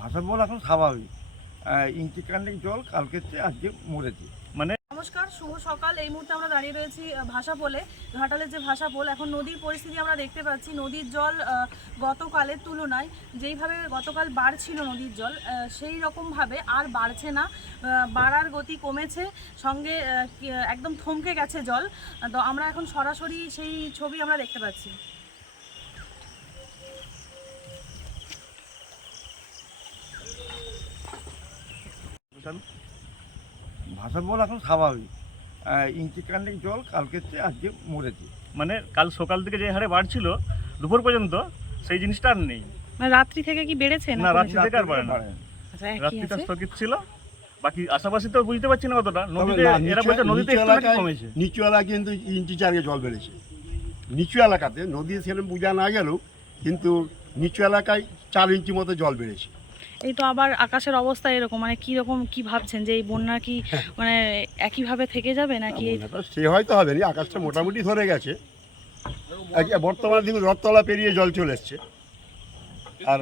ভাষা বল এখন স্বাভাবিক। ইঞ্চি কান্ডিক জল কালকের আজকে মরেছে। মানে নমস্কার, শুভ সকাল। এই মুহূর্তে আমরা দাঁড়িয়ে রয়েছি ভাষা পোলে ঘাটালের যে ভাষা পোল এখন নদীর পরিস্থিতি আমরা দেখতে পাচ্ছি, নদীর জল গতকালের তুলনায় যেইভাবে গতকাল বাড়ছিল নদীর জল সেই রকমভাবে আর বাড়ছে না। বাড়ার গতি কমেছে, সঙ্গে একদম থমকে গেছে জল। তো আমরা এখন সরাসরি সেই ছবি আমরা দেখতে পাচ্ছি। ভাষা বল এখন স্বাভাবিক। ইঞ্চি কান্ডিক জল কালকের চেয়ে আজকে মরেছে। মানে কাল সকাল থেকে যে হারে বাড়ছিল দুপুর পর্যন্ত সেই জিনিসটা আর নেই। মানে রাত্রি থেকে কি বেড়েছে না, রাত্রি থেকে আর বাড়ে না। আচ্ছা, রাত্রিটা স্থগিত ছিল। বাকি আশাপাশি তো বুঝতে পারছি না কতটা নদীতে এরা বলছে নদীতে কমেছে। নিচু এলাকায় কিন্তু ইঞ্চি চারকে জল বেড়েছে। নিচু এলাকাতে নদী সেরকম বোঝা না গেলেও কিন্তু নিচু এলাকায় চার ইঞ্চি মতো জল বেড়েছে। এই তো আবার আকাশের অবস্থা এরকম মানে কি রকম কি ভাবছেন যে এই বন্যা কি মানে একইভাবে থেকে যাবে নাকি সে হয়তো হবে না আকাশটা মোটামুটি ধরে গেছে। বর্তমানে দেখুন রথতলা পেরিয়ে জল চলে এসছে। আর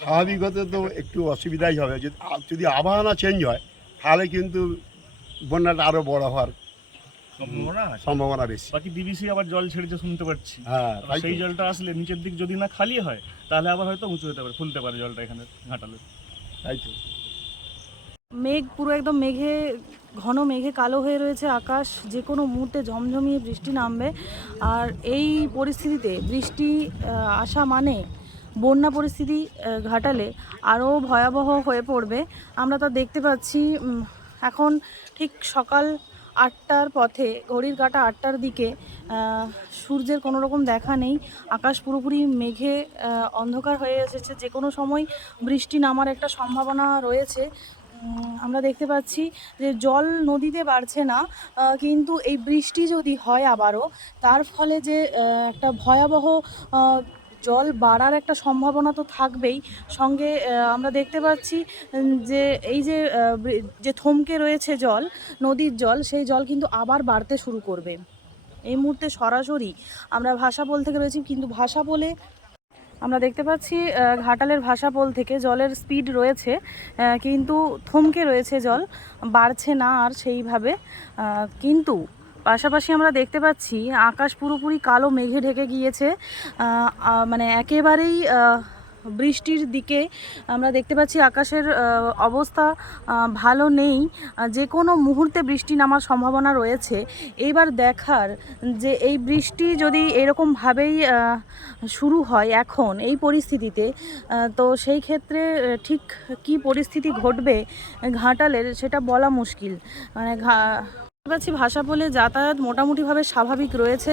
স্বাভাবিকত তো একটু অসুবিধাই হবে। যদি আবহাওয়া চেঞ্জ হয় তাহলে কিন্তু বন্যাটা আরও বড় হওয়ার সম্ভাবনা বেশি। বাকি ডিবিসি আবার জল ছেড়েছে শুনতে পাচ্ছি। হ্যাঁ। সেই জলটা আসলে নিচের দিক যদি না খালি হয় তাহলে আবার হয়তো উঁচু হতে পারে ফুলতে পারে জলটা এখানে ঘাটালে। তাই তো। মেঘ পুরো একদম মেঘে ঘন মেঘে কালো হয়ে রয়েছে আকাশ যে কোনো মুহূর্তে ঝমঝমিয়ে বৃষ্টি নামবে। আর এই পরিস্থিতিতে বৃষ্টি আসা মানে বন্যা পরিস্থিতি ঘাটালে আরও ভয়াবহ হয়ে পড়বে। আমরা তা দেখতে পাচ্ছি এখন ঠিক সকাল আটটার পথে, ঘড়ির কাঁটা আটটার দিকে সূর্যের কোনো রকম দেখা নেই। আকাশ পুরোপুরি মেঘে অন্ধকার হয়ে এসেছে। যে কোনো সময় বৃষ্টি নামার একটা সম্ভাবনা রয়েছে। আমরা দেখতে পাচ্ছি যে জল নদীতে বাড়ছে না কিন্তু এই বৃষ্টি যদি হয় আবারও, তার ফলে যে একটা ভয়াবহ জল বাড়ার একটা সম্ভাবনা তো থাকবেই। সঙ্গে আমরা দেখতে পাচ্ছি যে এই যে যে থমকে রয়েছে জল, নদীর জল, সেই জল কিন্তু আবার বাড়তে শুরু করবে। এই মুহূর্তে সরাসরি আমরা ভাষা বল থেকে রয়েছি, কিন্তু ভাষা বলে আমরা দেখতে পাচ্ছি ঘাটালের ভাষা পোল থেকে জলের স্পিড রয়েছে কিন্তু থমকে রয়েছে জল, বাড়ছে না আর সেইভাবে কিন্তু পাশাপাশি আমরা দেখতে পাচ্ছি, আকাশ পুরোপুরি কালো মেঘে ঢেকে গিয়েছে। মানে একেবারেই বৃষ্টির দিকে আমরা দেখতে পাচ্ছি আকাশের অবস্থা ভালো নেই। যে কোনো মুহূর্তে বৃষ্টি নামার সম্ভাবনা রয়েছে। এইবার দেখার যে এই বৃষ্টি যদি এরকমভাবেই শুরু হয় এখন এই পরিস্থিতিতে তো সেই ক্ষেত্রে ঠিক কি পরিস্থিতি ঘটবে ঘাটালের সেটা বলা মুশকিল। মানে পাচ্ছি ভাষা বলে যাতায়াত মোটামুটিভাবে স্বাভাবিক রয়েছে।